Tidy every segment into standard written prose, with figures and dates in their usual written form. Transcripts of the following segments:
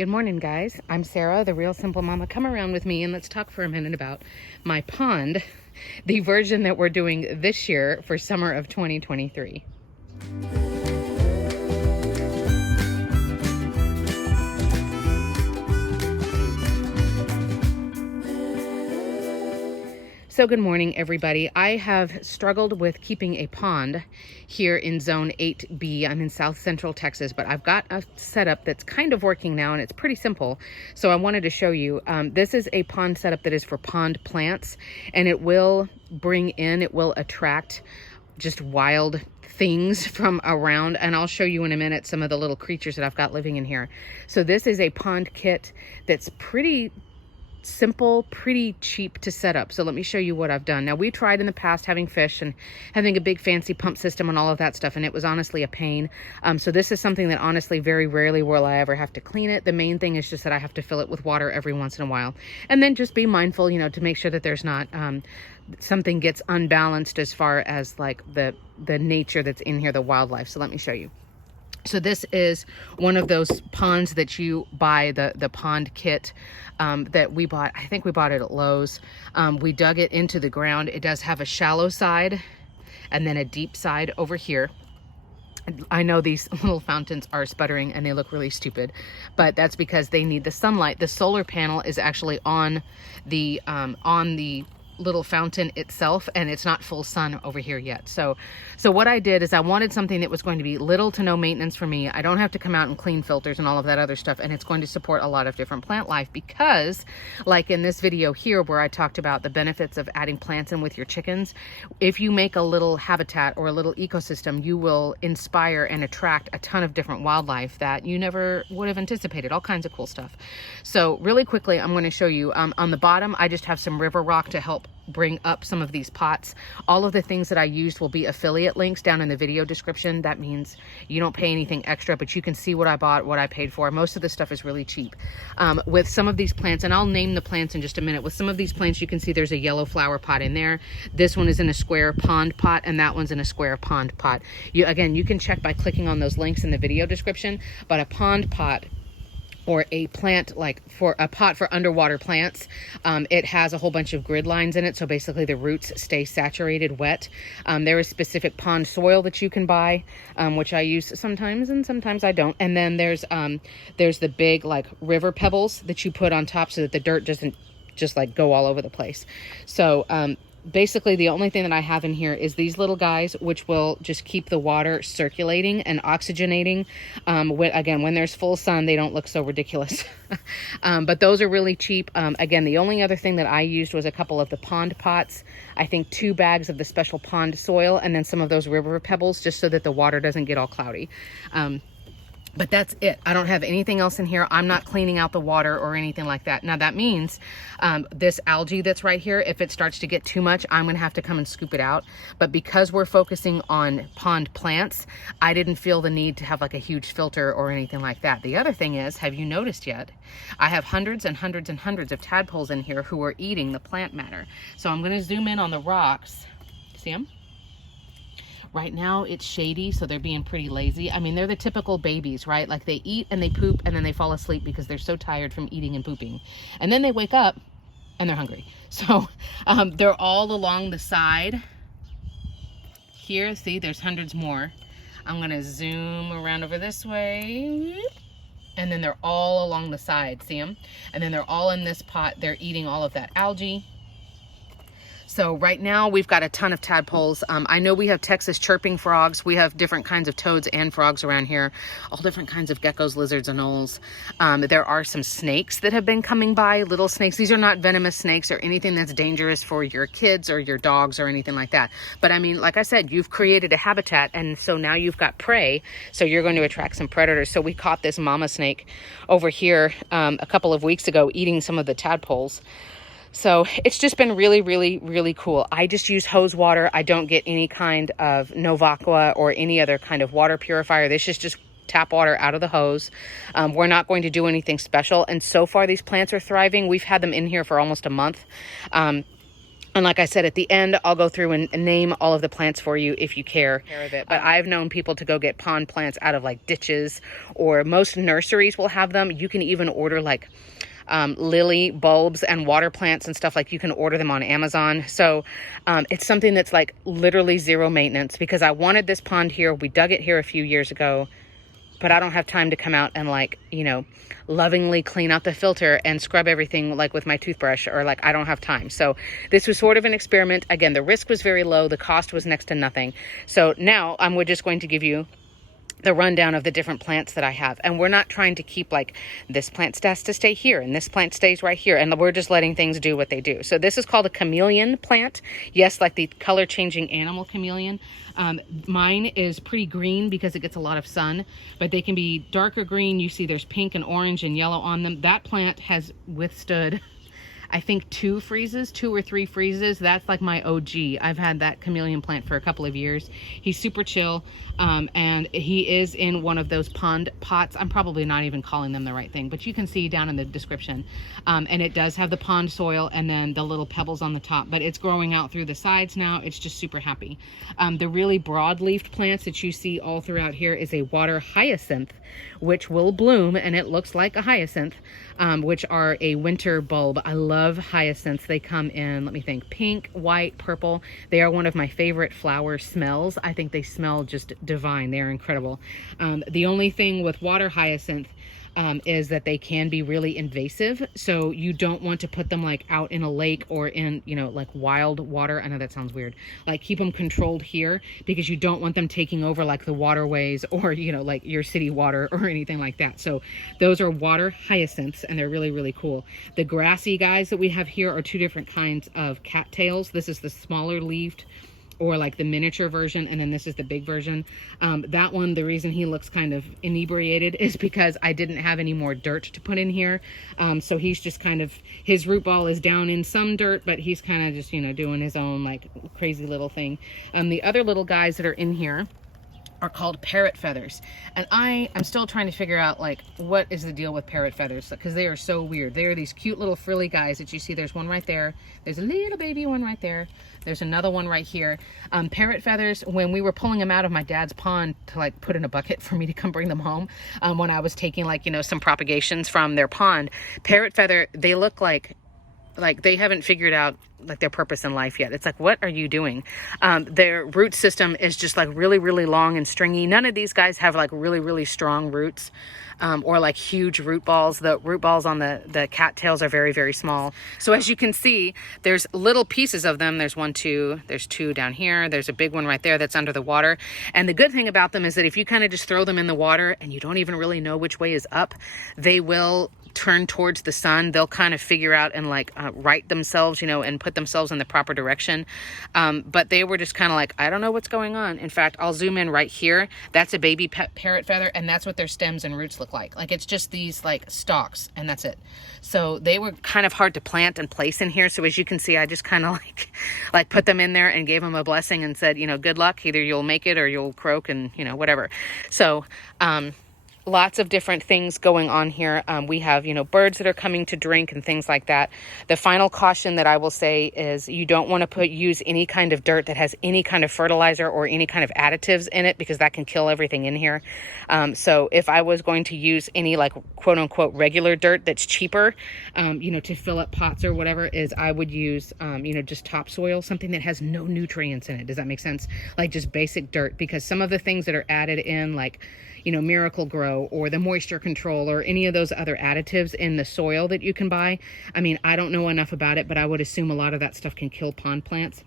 Good morning, guys. I'm Sarah, the Real Simple Mama. Come around with me and let's talk for a minute about my pond, the version that we're doing this year for summer of 2023. So good morning, everybody. I have struggled with keeping a pond here in zone 8B. I'm in South Central Texas, but I've got a setup that's kind of working now and it's pretty simple. So I wanted to show you, this is a pond setup that is for pond plants, and it will attract just wild things from around, and I'll show you in a minute some of the little creatures that I've got living in here. So this is a pond kit that's pretty simple, pretty cheap to set up. So let me show you what I've done. Now, we tried in the past having fish and having a big fancy pump system and all of that stuff, and it was honestly a pain. So this is something that honestly very rarely will I ever have to clean it. The main thing is just that I have to fill it with water every once in a while, and then just be mindful, to make sure that there's not something gets unbalanced as far as like the nature that's in here, the wildlife. So let me show you. So this is one of those ponds that you buy, the pond kit that we bought. I think we bought it at Lowe's. We dug it into the ground. It does have a shallow side and then a deep side over here. I know these little fountains are sputtering and they look really stupid, but that's because they need the sunlight. The solar panel is actually on the little fountain itself, and it's not full sun over here yet. So what I did is I wanted something that was going to be little to no maintenance for me. I don't have to come out and clean filters and all of that other stuff, and it's going to support a lot of different plant life, because like in this video here where I talked about the benefits of adding plants in with your chickens, if you make a little habitat or a little ecosystem, you will inspire and attract a ton of different wildlife that you never would have anticipated, all kinds of cool stuff. So really quickly, I'm going to show you on the bottom, I just have some river rock to help bring up some of these pots. All of the things that I used will be affiliate links down in the video description. That means you don't pay anything extra, but you can see what I bought, what I paid for. Most of this stuff is really cheap. With some of these plants, and I'll name the plants in just a minute, with some of these plants you can see there's a yellow flower pot in there. This one is in a square pond pot, and that one's in a square pond pot. Again, you can check by clicking on those links in the video description, but a pond pot or a plant, like for a pot for underwater plants, it has a whole bunch of grid lines in it, so basically the roots stay saturated wet. There is specific pond soil that you can buy, which I use sometimes and sometimes I don't. And then there's the big like river pebbles that you put on top so that the dirt doesn't just like go all over the place. So basically the only thing that I have in here is these little guys, which will just keep the water circulating and oxygenating. When there's full sun, they don't look so ridiculous. But those are really cheap. Again, the only other thing that I used was a couple of the pond pots, I think 2 bags of the special pond soil, and then some of those river pebbles, just so that the water doesn't get all cloudy. But that's it. I don't have anything else in here. I'm not cleaning out the water or anything like that. Now that means this algae that's right here, if it starts to get too much, I'm going to have to come and scoop it out. But because we're focusing on pond plants, I didn't feel the need to have like a huge filter or anything like that. The other thing is, have you noticed yet? I have hundreds and hundreds and hundreds of tadpoles in here who are eating the plant matter. So I'm going to zoom in on the rocks. See them? Right now it's shady, so they're being pretty lazy. I mean, they're the typical babies, right? Like they eat and they poop and then they fall asleep because they're so tired from eating and pooping. And then they wake up and they're hungry. So they're all along the side here. See, there's hundreds more. I'm gonna zoom around over this way. And then they're all along the side, see them? And then they're all in this pot. They're eating all of that algae. So right now we've got a ton of tadpoles. I know we have Texas chirping frogs. We have different kinds of toads and frogs around here, all different kinds of geckos, lizards, and owls. There are some snakes that have been coming by, little snakes. These are not venomous snakes or anything that's dangerous for your kids or your dogs or anything like that. But I mean, like I said, you've created a habitat, and so now you've got prey, so you're going to attract some predators. So we caught this mama snake over here a couple of weeks ago eating some of the tadpoles. So it's just been really, really, really cool. I just use hose water. I don't get any kind of Novaqua or any other kind of water purifier. This is just tap water out of the hose. We're not going to do anything special. And so far these plants are thriving. We've had them in here for almost a month. And like I said, at the end, I'll go through and name all of the plants for you if you care of it. But I've known people to go get pond plants out of like ditches, or most nurseries will have them. You can even order like lily bulbs and water plants and stuff. Like, you can order them on Amazon. So it's something that's like literally zero maintenance, because I wanted this pond here. We dug it here a few years ago, but I don't have time to come out and like, you know, lovingly clean out the filter and scrub everything like with my toothbrush, or like, I don't have time. So this was sort of an experiment. Again, the risk was very low. The cost was next to nothing. So now we're just going to give you the rundown of the different plants that I have. And we're not trying to keep like, this plant has to stay here and this plant stays right here, and we're just letting things do what they do. So this is called a chameleon plant. Yes, like the color changing animal chameleon. Mine is pretty green because it gets a lot of sun, but they can be darker green. You see there's pink and orange and yellow on them. That plant has withstood, I think, 2 or 3 freezes. That's like my OG. I've had that chameleon plant for a couple of years. He's super chill. And he is in one of those pond pots. I'm probably not even calling them the right thing, but you can see down in the description. And it does have the pond soil and then the little pebbles on the top, but it's growing out through the sides now. It's just super happy. The really broad-leafed plants that you see all throughout here is a water hyacinth, which will bloom, and it looks like a hyacinth, which are a winter bulb. I love hyacinths. They come in, let me think, pink, white, purple. They are one of my favorite flower smells. I think they smell just divine. They're incredible. The only thing with water hyacinth is that they can be really invasive. So you don't want to put them like out in a lake or in, you know, like wild water. I know that sounds weird. Like, keep them controlled here, because you don't want them taking over like the waterways or, you know, like your city water or anything like that. So those are water hyacinths, and they're really, really cool. The grassy guys that we have here are 2 different kinds of cattails. This is the smaller leaved, or like the miniature version, and then this is the big version. That one, the reason he looks kind of inebriated is because I didn't have any more dirt to put in here. So he's just kind of, his root ball is down in some dirt, but he's kind of just, you know, doing his own like crazy little thing. The other little guys that are in here are called parrot feathers, and I am still trying to figure out like, what is the deal with parrot feathers, because they are so weird. They are these cute little frilly guys that you see. There's one right there, there's a little baby one right there, there's another one right here. Parrot feathers, when we were pulling them out of my dad's pond to like put in a bucket for me to come bring them home, when I was taking like, you know, some propagations from their pond, parrot feather, they look like they haven't figured out like their purpose in life yet. It's like, what are you doing? Their root system is just like really, really long and stringy. None of these guys have like really, really strong roots, or like huge root balls. The root balls on the cattails are very, very small. So as you can see, there's little pieces of them. There's 1, 2, there's 2 down here. There's a big one right there that's under the water. And the good thing about them is that if you kind of just throw them in the water and you don't even really know which way is up, they will turn towards the sun. They'll kind of figure out and like right themselves, you know, and put themselves in the proper direction. But they were just kind of like, I don't know what's going on. In fact, I'll zoom in right here. That's a baby parrot feather, and that's what their stems and roots look like. Like, it's just these like stalks, and that's it. So they were kind of hard to plant and place in here. So as you can see, I just kind of like put them in there and gave them a blessing and said, you know, good luck. Either you'll make it or you'll croak, and, you know, whatever. So, lots of different things going on here. We have, you know, birds that are coming to drink and things like that. The final caution that I will say is you don't want to use any kind of dirt that has any kind of fertilizer or any kind of additives in it, because that can kill everything in here. So if I was going to use any like quote unquote regular dirt that's cheaper, you know, to fill up pots or whatever, is I would use, you know, just topsoil, something that has no nutrients in it. Does that make sense? Like just basic dirt, because some of the things that are added in, like, you know, Miracle Grow or the moisture control or any of those other additives in the soil that you can buy. I mean, I don't know enough about it, but I would assume a lot of that stuff can kill pond plants.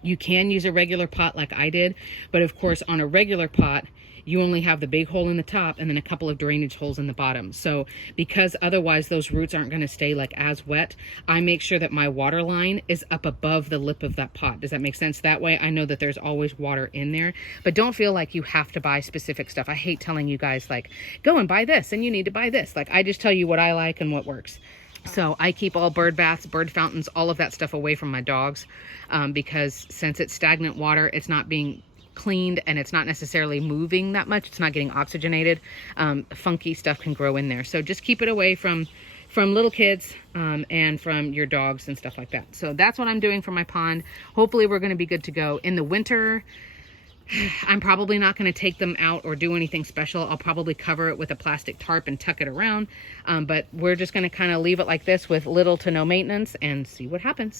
You can use a regular pot like I did, but of course on a regular pot, you only have the big hole in the top and then a couple of drainage holes in the bottom. So because otherwise those roots aren't going to stay like as wet, I make sure that my water line is up above the lip of that pot. Does that make sense? That way I know that there's always water in there. But don't feel like you have to buy specific stuff. I hate telling you guys like, go and buy this and you need to buy this. Like, I just tell you what I like and what works. So I keep all bird baths, bird fountains, all of that stuff away from my dogs, because since it's stagnant water, it's not being cleaned and it's not necessarily moving that much. It's not getting oxygenated. Funky stuff can grow in there. So just keep it away from from little kids and from your dogs and stuff like that. So that's what I'm doing for my pond. Hopefully we're going to be good to go. In the winter, I'm probably not going to take them out or do anything special. I'll probably cover it with a plastic tarp and tuck it around. But we're just going to kind of leave it like this with little to no maintenance and see what happens.